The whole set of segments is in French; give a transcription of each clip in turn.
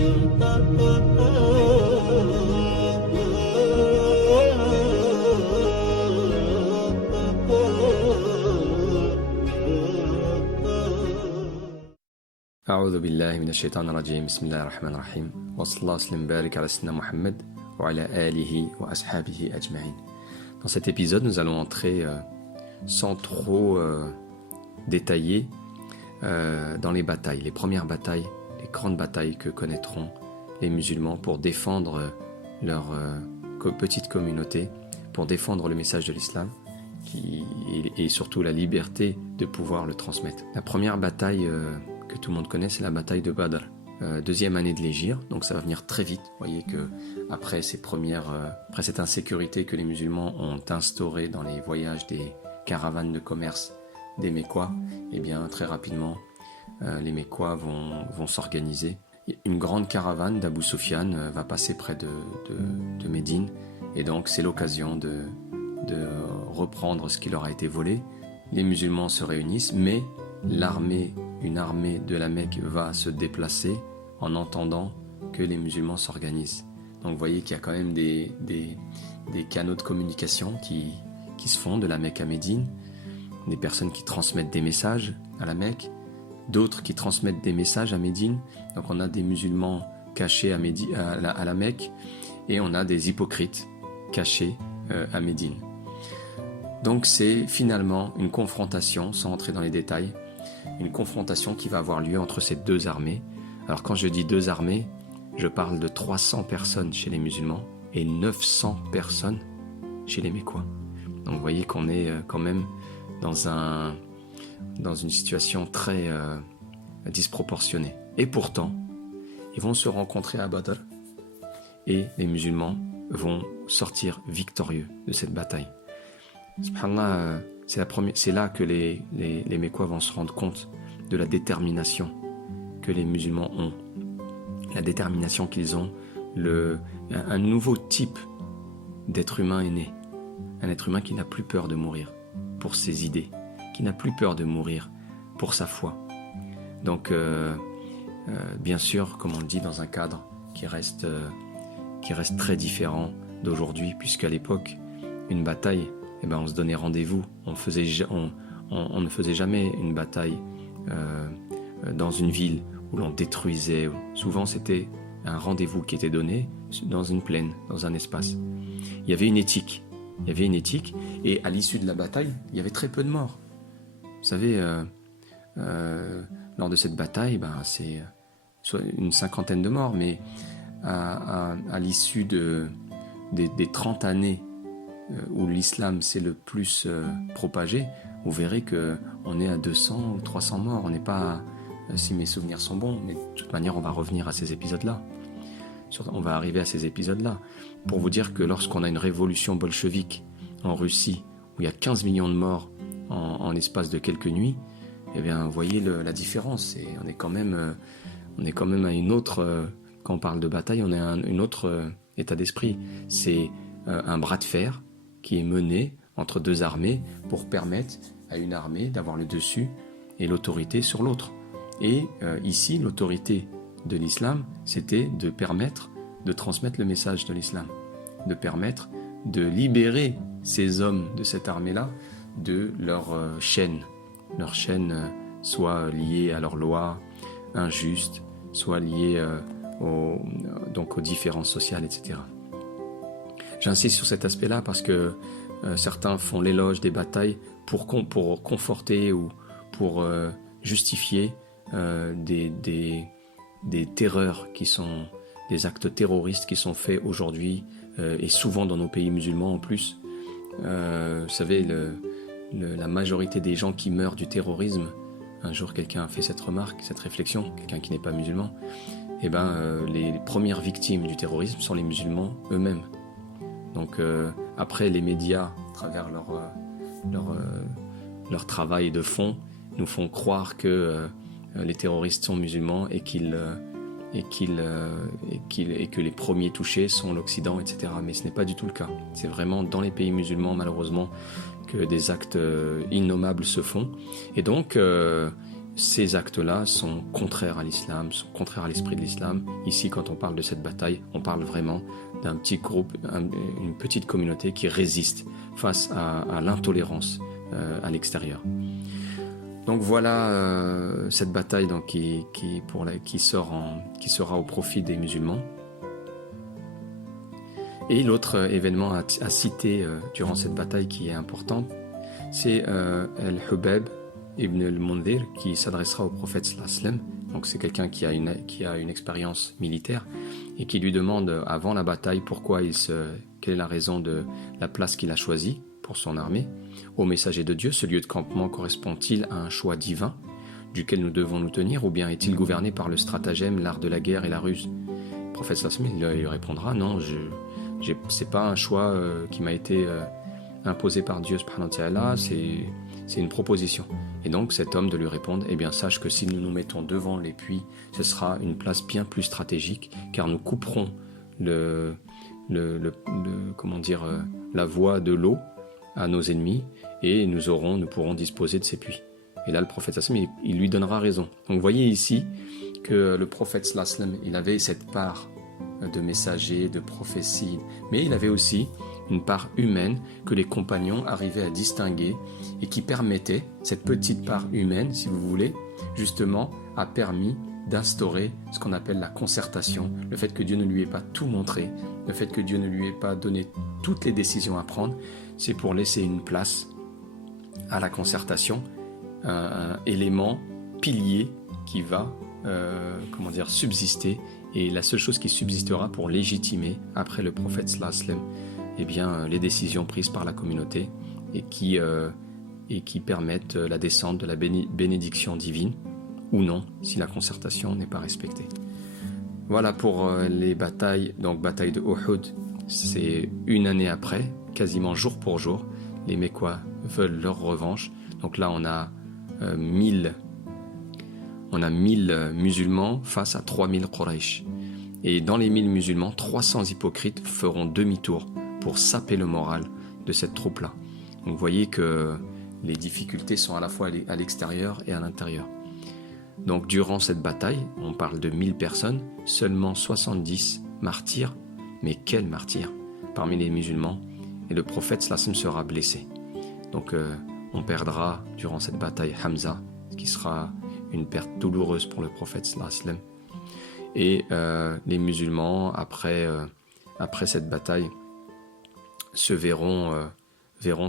أعوذ بالله من الشيطان الرجيم بسم الله الرحمن الرحيم وصلى الله وسلم بارك على سيدنا محمد وعلى آله وأصحابه أجمعين. Dans cet épisode, nous allons entrer sans trop détailler dans les batailles, les premières batailles, les grandes batailles que connaîtront les musulmans pour défendre leur petite communauté, pour défendre le message de l'islam et surtout la liberté de pouvoir le transmettre. La première bataille que tout le monde connaît, c'est la bataille de Badr. Deuxième année de l'hégire, donc ça va venir très vite. Vous voyez que après cette insécurité que les musulmans ont instaurée dans les voyages des caravanes de commerce des Mécois, eh bien très rapidement les Mécois vont s'organiser. Une grande caravane d'Abu Sufyan va passer près de Médine, et donc c'est l'occasion de reprendre ce qui leur a été volé. Les musulmans se réunissent, mais une armée de la Mecque va se déplacer en entendant que les musulmans s'organisent. Donc vous voyez qu'il y a quand même des canaux de communication qui se font de la Mecque à Médine, des personnes qui transmettent des messages à la Mecque, d'autres qui transmettent des messages à Médine. Donc on a des musulmans cachés à la Mecque, et on a des hypocrites cachés à Médine. Donc c'est finalement une confrontation, sans entrer dans les détails, une confrontation qui va avoir lieu entre ces deux armées. Alors quand je dis deux armées, je parle de 300 personnes chez les musulmans et 900 personnes chez les Mécois. Donc vous voyez qu'on est quand même dans une situation très disproportionnée. Et pourtant, ils vont se rencontrer à Badr et les musulmans vont sortir victorieux de cette bataille. Subhanallah, c'est là que les Mécois vont se rendre compte de la détermination que les musulmans ont, la détermination qu'ils ont. Un nouveau type d'être humain est né, un être humain qui n'a plus peur de mourir pour ses idées, qui n'a plus peur de mourir pour sa foi. Donc, bien sûr, comme on le dit, dans un cadre qui reste très différent d'aujourd'hui, puisqu'à l'époque, une bataille, on se donnait rendez-vous. On ne faisait jamais une bataille dans une ville où l'on détruisait. Souvent, c'était un rendez-vous qui était donné dans une plaine, dans un espace. Il y avait une éthique, et à l'issue de la bataille, il y avait très peu de morts. Vous savez, lors de cette bataille, c'est soit une cinquantaine de morts, mais à l'issue des 30 années où l'islam s'est le plus propagé, vous verrez qu'on est à 200 ou 300 morts. On n'est pas, si mes souvenirs sont bons, mais de toute manière on va revenir à ces épisodes-là. On va arriver à ces épisodes-là pour vous dire que lorsqu'on a une révolution bolchevique en Russie, où il y a 15 millions de morts en l'espace de quelques nuits, eh bien vous voyez la différence. Et on est quand même à une autre, quand on parle de bataille, on est à un autre état d'esprit. C'est un bras de fer qui est mené entre deux armées pour permettre à une armée d'avoir le dessus et l'autorité sur l'autre. Et ici, l'autorité de l'islam, c'était de permettre de transmettre le message de l'islam, de permettre de libérer ces hommes de cette armée-là de leur chaîne. Leur chaîne soit liée à leurs lois injustes, soit liée aux différences sociales, etc. J'insiste sur cet aspect-là parce que certains font l'éloge des batailles pour conforter ou pour justifier des terreurs qui sont des actes terroristes qui sont faits aujourd'hui et souvent dans nos pays musulmans en plus. Vous savez, la majorité des gens qui meurent du terrorisme, un jour quelqu'un a fait cette remarque, cette réflexion, quelqu'un qui n'est pas musulman, les premières victimes du terrorisme sont les musulmans eux-mêmes. Donc après, les médias, à travers leur travail de fond, nous font croire que les terroristes sont musulmans et que les premiers touchés sont l'Occident, etc. Mais ce n'est pas du tout le cas. C'est vraiment dans les pays musulmans, malheureusement, que des actes innommables se font. Et donc, ces actes-là sont contraires à l'islam, sont contraires à l'esprit de l'islam. Ici, quand on parle de cette bataille, on parle vraiment d'un petit groupe, une petite communauté qui résiste face à l'intolérance à l'extérieur. Donc voilà cette bataille donc, qui sera au profit des musulmans. Et l'autre événement à citer durant cette bataille qui est important, c'est Al-Hubab ibn al-Mundhir qui s'adressera au prophète sallallahu alayhi wa sallam. Donc c'est quelqu'un qui a une expérience militaire et qui lui demande avant la bataille quelle est la raison de la place qu'il a choisie pour son armée. Au messager de Dieu, ce lieu de campement correspond-il à un choix divin duquel nous devons nous tenir, ou bien est-il gouverné par le stratagème, l'art de la guerre et la ruse? Le prophète sallallahu alayhi wa sallam lui répondra non, c'est pas un choix qui m'a été imposé par Dieu subhanahu wa ta'ala, c'est une proposition. Et donc cet homme de lui répondre, eh bien sache que si nous nous mettons devant les puits, ce sera une place bien plus stratégique, car nous couperons la voie de l'eau à nos ennemis, et nous pourrons disposer de ces puits. Et là le prophète sallallahu alayhi wa sallam, il lui donnera raison. Donc vous voyez ici que le prophète sallallahu alayhi wa sallam, il avait cette part de messager, de prophétie, mais il avait aussi une part humaine que les compagnons arrivaient à distinguer et qui permettait, cette petite part humaine, si vous voulez, justement, a permis d'instaurer ce qu'on appelle la concertation, le fait que Dieu ne lui ait pas tout montré, le fait que Dieu ne lui ait pas donné toutes les décisions à prendre, c'est pour laisser une place à la concertation, un élément pilier qui va subsister, et la seule chose qui subsistera pour légitimer après le prophète sallallahu alayhi wa sallam, eh bien, les décisions prises par la communauté et qui permettent la descente de la bénédiction divine ou non si la concertation n'est pas respectée. Voilà pour les batailles. Donc bataille de Uhud, c'est une année après, quasiment jour pour jour, les Mécois veulent leur revanche. Donc là on a 1000 musulmans face à 3000 Quraysh. Et dans les 1000 musulmans, 300 hypocrites feront demi-tour pour saper le moral de cette troupe-là. Donc vous voyez que les difficultés sont à la fois à l'extérieur et à l'intérieur. Donc durant cette bataille, on parle de 1000 personnes, seulement 70 martyrs. Mais quels martyrs parmi les musulmans? Et le prophète sallallahu alayhi wa sallam sera blessé. Donc on perdra durant cette bataille Hamza, ce qui sera une perte douloureuse pour le prophète sallallahu alayhi wa sallam. Et les musulmans, après cette bataille, verront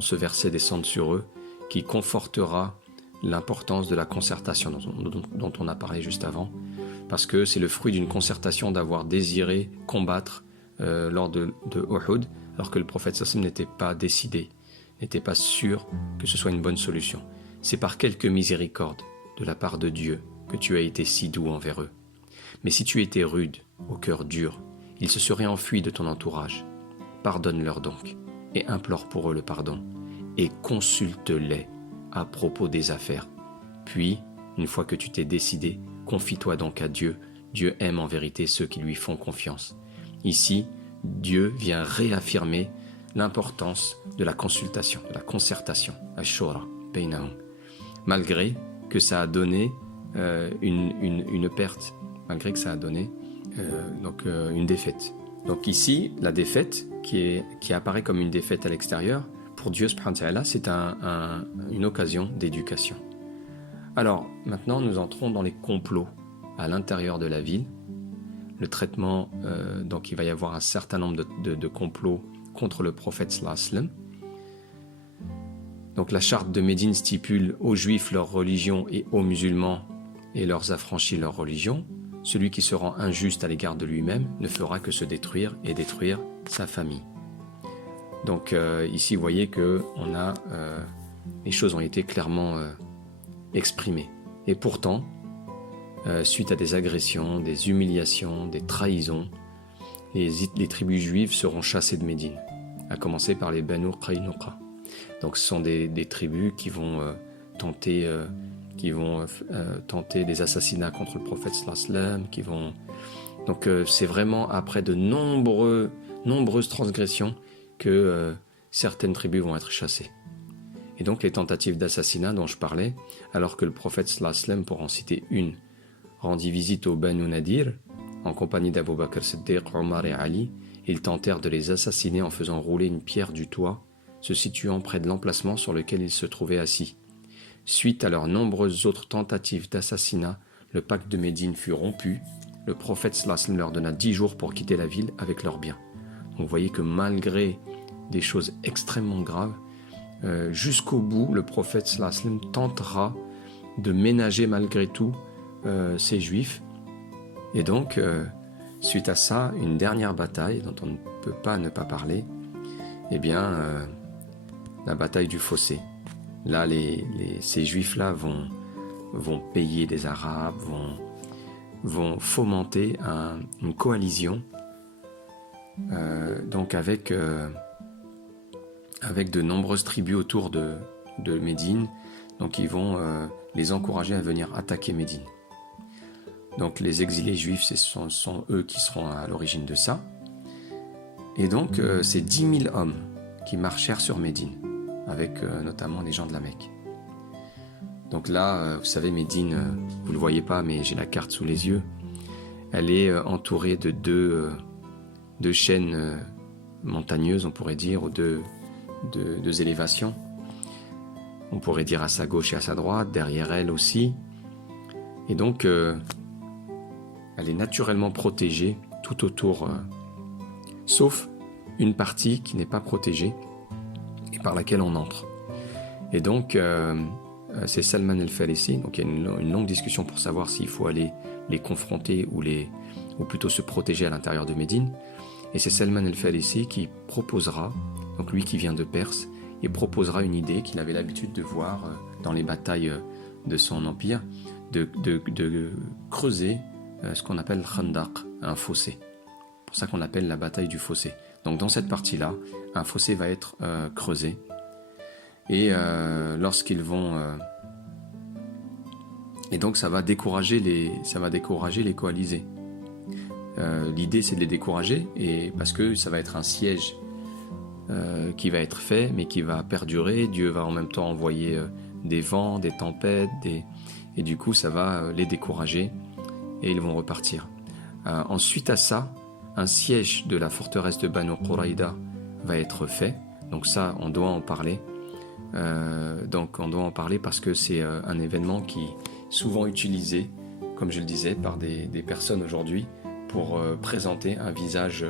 ce verset descendre sur eux, qui confortera l'importance de la concertation dont on a parlé juste avant, parce que c'est le fruit d'une concertation d'avoir désiré combattre lors de Uhud, alors que le prophète sallallahu alayhi wa sallam n'était pas décidé, n'était pas sûr que ce soit une bonne solution. C'est par quelque miséricorde de la part de Dieu que tu as été si doux envers eux. Mais si tu étais rude, au cœur dur, ils se seraient enfuis de ton entourage. Pardonne-leur donc, et implore pour eux le pardon, et consulte-les à propos des affaires. Puis, une fois que tu t'es décidé, confie-toi donc à Dieu. Dieu aime en vérité ceux qui lui font confiance. Ici, Dieu vient réaffirmer l'importance de la consultation, de la concertation, ash-shura, bainahum, malgré que ça a donné une perte, malgré que ça a donné une défaite. Donc ici, la défaite qui apparaît comme une défaite à l'extérieur, pour Dieu subhanahu wa ta'ala, c'est une occasion d'éducation. Alors, maintenant, nous entrons dans les complots à l'intérieur de la ville. Le traitement, donc il va y avoir un certain nombre de complots contre le prophète sallallahu alayhi wa sallam. Donc la charte de Médine stipule aux juifs leur religion et aux musulmans et leurs affranchis leur religion. Celui qui se rend injuste à l'égard de lui-même ne fera que se détruire et détruire sa famille. Donc ici, vous voyez que les choses ont été clairement exprimées. Et pourtant, suite à des agressions, des humiliations, des trahisons, les tribus juives seront chassées de Médine, à commencer par les Banu Qaynuqa. Donc ce sont des tribus qui vont tenter des assassinats contre le prophète sallallahu alayhi wa sallam, Donc c'est vraiment après de nombreuses transgressions que certaines tribus vont être chassées. Et donc les tentatives d'assassinat dont je parlais, alors que le prophète sallallahu alayhi wa sallam, pour en citer une, rendit visite au Banu Nadir, en compagnie d'Abu Bakr Siddiq, Omar et Ali, ils tentèrent de les assassiner en faisant rouler une pierre du toit, se situant près de l'emplacement sur lequel ils se trouvaient assis. Suite à leurs nombreuses autres tentatives d'assassinat, le pacte de Médine fut rompu. Le prophète sallallahu alayhi wa sallam leur donna 10 jours pour quitter la ville avec leurs biens. Donc vous voyez que malgré des choses extrêmement graves, jusqu'au bout, le prophète sallallahu alayhi wa sallam tentera de ménager malgré tout ces juifs. Et donc, suite à ça, une dernière bataille dont on ne peut pas ne pas parler, eh bien, la bataille du fossé. Là, ces juifs-là vont payer des Arabes, vont fomenter une coalition, donc avec de nombreuses tribus autour de Médine. Donc ils vont les encourager à venir attaquer Médine. Donc les exilés juifs, ce sont eux qui seront à l'origine de ça. Et donc c'est 10 000 hommes qui marchèrent sur Médine, avec notamment les gens de la Mecque. Donc là, vous savez, Médine, vous ne le voyez pas, mais j'ai la carte sous les yeux. Elle est entourée de deux chaînes montagneuses, on pourrait dire, ou deux élévations. On pourrait dire à sa gauche et à sa droite, derrière elle aussi. Et donc, elle est naturellement protégée tout autour, sauf une partie qui n'est pas protégée et par laquelle on entre. Et donc, c'est Salman el-Farisi. Donc, il y a une longue discussion pour savoir s'il faut aller les confronter ou plutôt se protéger à l'intérieur de Médine. Et c'est Salman el-Farisi qui proposera, donc lui qui vient de Perse, et proposera une idée qu'il avait l'habitude de voir dans les batailles de son empire, de creuser ce qu'on appelle Khandaq, un fossé. C'est pour ça qu'on l'appelle la bataille du fossé. Donc dans cette partie-là, un fossé va être creusé. Et lorsqu'ils vont... et donc ça va décourager les coalisés. L'idée c'est de les décourager, et parce que ça va être un siège qui va être fait, mais qui va perdurer. Dieu va en même temps envoyer des vents, des tempêtes, et du coup ça va les décourager, et ils vont repartir. Ensuite à ça, un siège de la forteresse de Banu Quraïda va être fait. Donc ça, on doit en parler. Parce que c'est un événement qui est souvent utilisé, comme je le disais, par des personnes aujourd'hui pour présenter un visage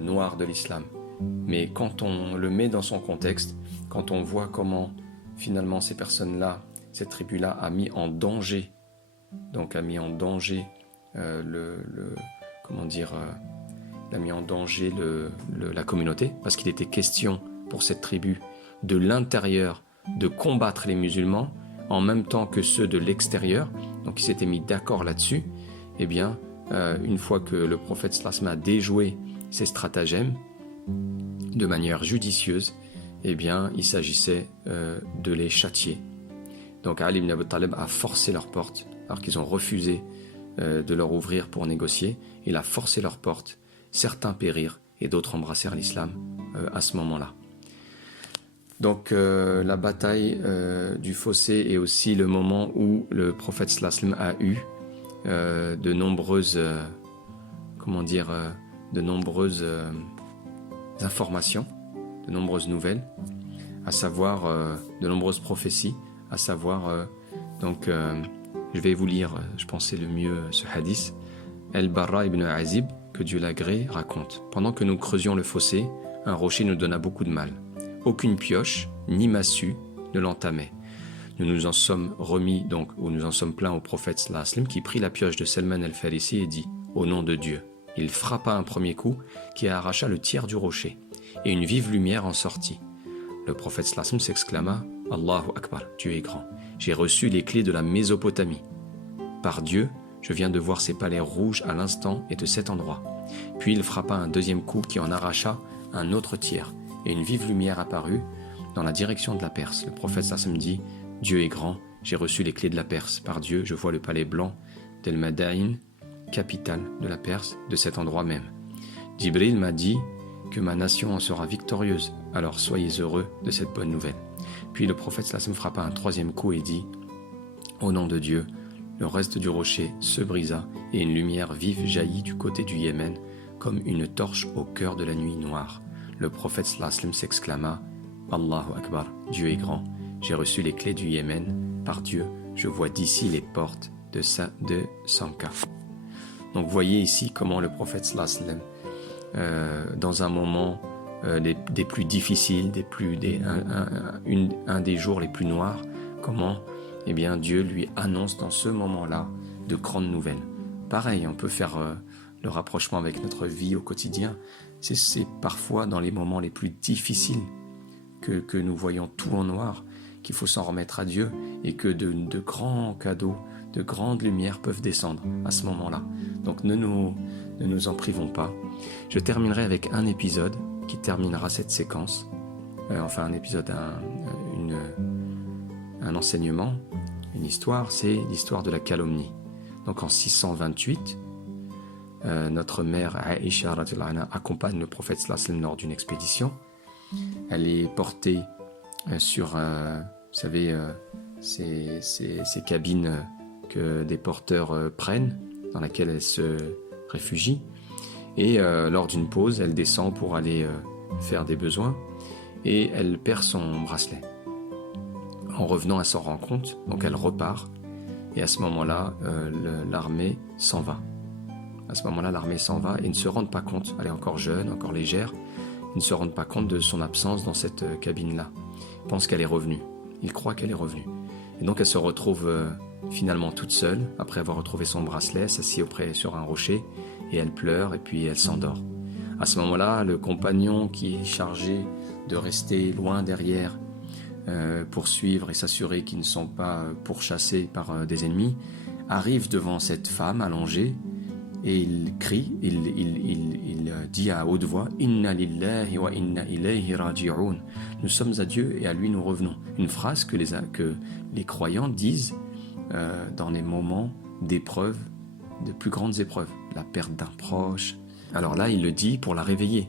noir de l'islam. Mais quand on le met dans son contexte, quand on voit comment finalement ces personnes-là, cette tribu-là a mis en danger, la communauté, parce qu'il était question pour cette tribu de l'intérieur de combattre les musulmans en même temps que ceux de l'extérieur. Donc ils s'étaient mis d'accord là-dessus. Eh bien, une fois que le prophète sallallahu alayhi wa sallam a déjoué ces stratagèmes de manière judicieuse, eh bien, il s'agissait de les châtier. Donc Ali ibn Abi Talib a forcé leurs portes, alors qu'ils ont refusé de leur ouvrir pour négocier. Il a forcé leurs portes. Certains périrent et d'autres embrassèrent l'islam à ce moment-là. Donc la bataille du fossé est aussi le moment où le prophète sallallahu alayhi wa sallam a eu de nombreuses informations, de nombreuses nouvelles, à savoir de nombreuses prophéties, à savoir je vais vous lire, je pensais le mieux ce hadith. El-Barra ibn Azib, que Dieu l'agrée, raconte: pendant que nous creusions le fossé, un rocher nous donna beaucoup de mal. Aucune pioche ni massue ne l'entamait. Nous nous en sommes remis nous en sommes plaints au prophète sallallahu alayhi wa sallam, qui prit la pioche de Salman el-Farisi et dit: au nom de Dieu. Il frappa un premier coup qui arracha le tiers du rocher, et une vive lumière en sortit. Le prophète sallallahu alayhi wa sallam s'exclama: Allahu Akbar, Dieu est grand. J'ai reçu les clés de la Mésopotamie. Par Dieu, je viens de voir ces palais rouges à l'instant et de cet endroit. Puis il frappa un deuxième coup qui en arracha un autre tiers, et une vive lumière apparut dans la direction de la Perse. Le prophète sallallahu alayhi wa sallam dit: Dieu est grand, j'ai reçu les clés de la Perse. Par Dieu, je vois le palais blanc d'El-Madaïn, capitale de la Perse, de cet endroit même. Jibril m'a dit que ma nation en sera victorieuse, alors soyez heureux de cette bonne nouvelle. Puis le prophète sallallahu alayhi wa sallam frappa un troisième coup et dit « Au nom de Dieu », le reste du rocher se brisa et une lumière vive jaillit du côté du Yémen comme une torche au cœur de la nuit noire. Le prophète sallallahu alayhi wa sallam s'exclama « Allahu Akbar, Dieu est grand, j'ai reçu les clés du Yémen, par Dieu, je vois d'ici les portes de Sanka. » Donc vous voyez ici comment le prophète sallallahu alayhi wa sallam, dans un moment des plus difficiles, un des jours les plus noirs, comment eh bien, Dieu lui annonce dans ce moment-là de grandes nouvelles. Pareil, on peut faire le rapprochement avec notre vie au quotidien. C'est parfois dans les moments les plus difficiles que nous voyons tout en noir, qu'il faut s'en remettre à Dieu et que de grands cadeaux, de grandes lumières peuvent descendre à ce moment-là. Donc ne nous en privons pas. Je terminerai avec un épisode qui terminera cette séquence. Un épisode, un enseignement, une histoire, c'est l'histoire de la calomnie. Donc en 628, notre mère Aïcha radhiyallahu anha accompagne le prophète sallallahu alayhi wa sallam lors d'une expédition. Elle est portée sur, vous savez, ces cabines que des porteurs prennent, dans laquelle elle se réfugie. Et lors d'une pause, elle descend pour aller faire des besoins et elle perd son bracelet. En revenant, elle s'en rend compte, donc elle repart. Et à ce moment-là, l'armée s'en va. À ce moment-là, l'armée s'en va et ne se rendent pas compte, elle est encore jeune, encore légère, ils ne se rendent pas compte de son absence dans cette cabine-là. Ils pensent qu'elle est revenue, ils croient qu'elle est revenue. Et donc elle se retrouve finalement toute seule, après avoir retrouvé son bracelet, s'assied sur un rocher, et elle pleure et puis elle s'endort. À ce moment-là, le compagnon qui est chargé de rester loin derrière, pour suivre et s'assurer qu'ils ne sont pas pourchassés par des ennemis, arrive devant cette femme allongée et il crie, il dit à haute voix « Inna lillahi wa inna ilayhi raji'un » Nous sommes à Dieu et à lui nous revenons. Une phrase que les croyants disent dans les moments d'épreuves, de plus grandes épreuves, la perte d'un proche. Alors là, il le dit pour la réveiller.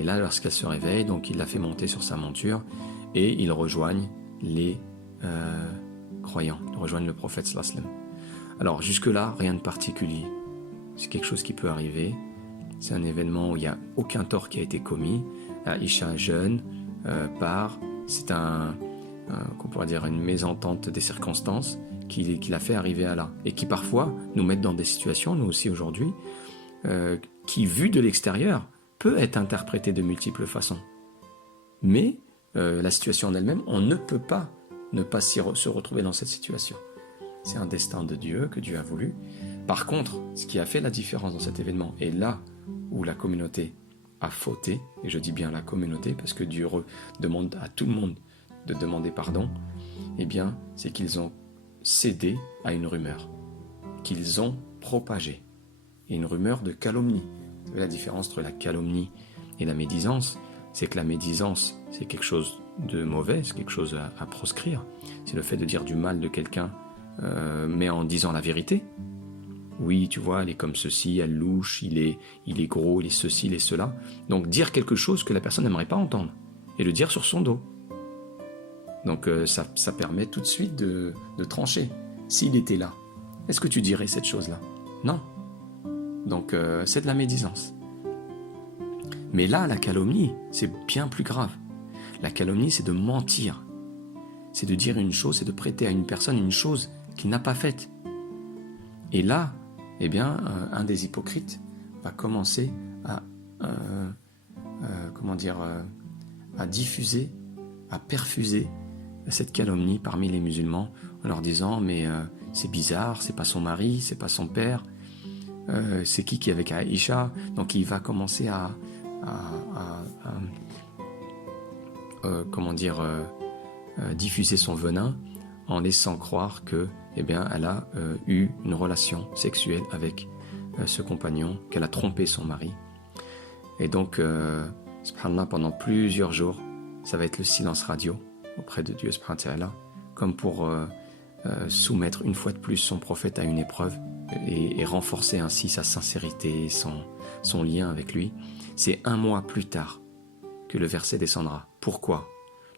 Et là, lorsqu'elle se réveille, donc il la fait monter sur sa monture et ils rejoignent les croyants, ils rejoignent le prophète sallallahu alayhi wa sallam. Alors jusque-là, rien de particulier. C'est quelque chose qui peut arriver. C'est un événement où il n'y a aucun tort qui a été commis. Aïcha, jeune, part. C'est qu'on pourrait dire une mésentente des circonstances qui l'a fait arriver à là. Et qui parfois nous mettent dans des situations, nous aussi aujourd'hui, qui, vu de l'extérieur, peut être interprétée de multiples façons. Mais la situation en elle-même, on ne peut pas ne pas se retrouver dans cette situation. C'est un destin de Dieu que Dieu a voulu. Par contre, ce qui a fait la différence dans cet événement, et là où la communauté a fauté, et je dis bien la communauté parce que Dieu demande à tout le monde de demander pardon, eh bien, c'est qu'ils ont cédé à une rumeur, qu'ils ont propagée. Et une rumeur de calomnie. Vous savez la différence entre la calomnie et la médisance, c'est que la médisance, c'est quelque chose de mauvais, c'est quelque chose à proscrire. C'est le fait de dire du mal de quelqu'un, mais en disant la vérité. Oui, tu vois, elle est comme ceci, elle louche, il est gros, il est ceci, il est cela. Donc dire quelque chose que la personne n'aimerait pas entendre, et le dire sur son dos. Donc ça permet tout de suite de trancher. S'il était là, est-ce que tu dirais cette chose-là? Non. Donc c'est de la médisance. Mais là, la calomnie, c'est bien plus grave. La calomnie, c'est de mentir. C'est de dire une chose, c'est de prêter à une personne une chose qu'il n'a pas faite. Et là, eh bien, un des hypocrites va commencer à diffuser, à perfuser cette calomnie parmi les musulmans en leur disant mais c'est bizarre, c'est pas son mari, c'est pas son père, c'est qui est avec Aïcha. Donc il va commencer à diffuser son venin en laissant croire que eh bien, elle a eu une relation sexuelle avec ce compagnon, qu'elle a trompé son mari. Et donc, subhanallah, pendant plusieurs jours, ça va être le silence radio auprès de Dieu, subhanahu wa ta'ala, comme pour soumettre une fois de plus son prophète à une épreuve et renforcer ainsi sa sincérité, son lien avec lui. C'est 1 mois plus tard que le verset descendra. Pourquoi ?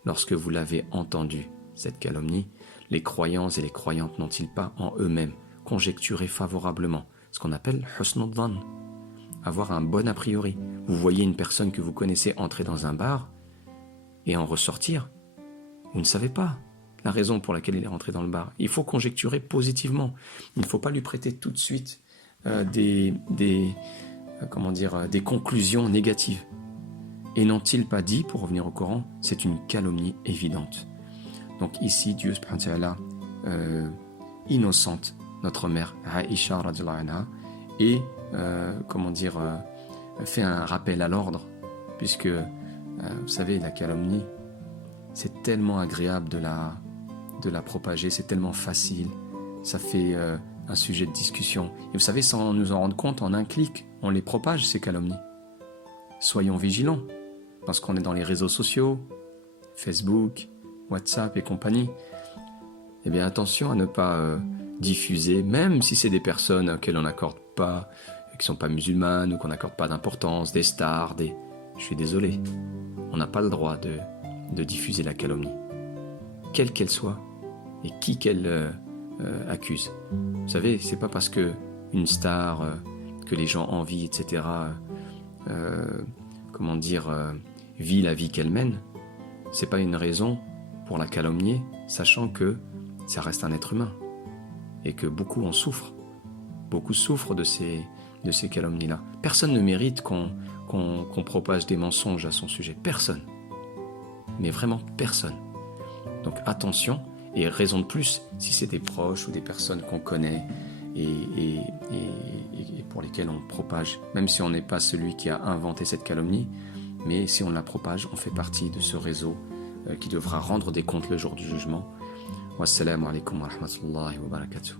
lorsque vous l'avez entendu, cette calomnie, les croyants et les croyantes n'ont-ils pas en eux-mêmes conjecturé favorablement ce qu'on appelle husnul dhann, avoir un bon a priori. Vous voyez une personne que vous connaissez entrer dans un bar et en ressortir, vous ne savez pas la raison pour laquelle il est rentré dans le bar. Il faut conjecturer positivement. Il ne faut pas lui prêter tout de suite des conclusions négatives. Et n'ont-ils pas dit, pour revenir au Coran, c'est une calomnie évidente. Donc ici, Dieu subhanahu wa ta'ala innocente notre mère Aïcha radhiyallahu anha et fait un rappel à l'ordre, puisque vous savez, la calomnie, c'est tellement agréable de la propager, c'est tellement facile, ça fait un sujet de discussion. Et vous savez, sans nous en rendre compte, en un clic, on les propage, ces calomnies. Soyons vigilants, parce qu'on est dans les réseaux sociaux, Facebook, WhatsApp et compagnie. Eh bien, attention à ne pas diffuser, même si c'est des personnes auxquelles on n'accorde pas, qui ne sont pas musulmanes, ou qu'on n'accorde pas d'importance, des stars, Je suis désolé, on n'a pas le droit de diffuser la calomnie, quelle qu'elle soit, et qui qu'elle accuse. Vous savez, c'est pas parce que une star que les gens envient, etc., vit la vie qu'elle mène, c'est pas une raison pour la calomnier, sachant que ça reste un être humain et que beaucoup en souffrent. Beaucoup souffrent de ces calomnies-là. Personne ne mérite qu'on propage des mensonges à son sujet. Personne. Mais vraiment personne. Donc attention, et raison de plus, si c'est des proches ou des personnes qu'on connaît et pour lesquelles on propage, même si on n'est pas celui qui a inventé cette calomnie, mais si on la propage, on fait partie de ce réseau qui devra rendre des comptes le jour du jugement. Wassalamu alaikum wa rahmatullahi wa barakatuh.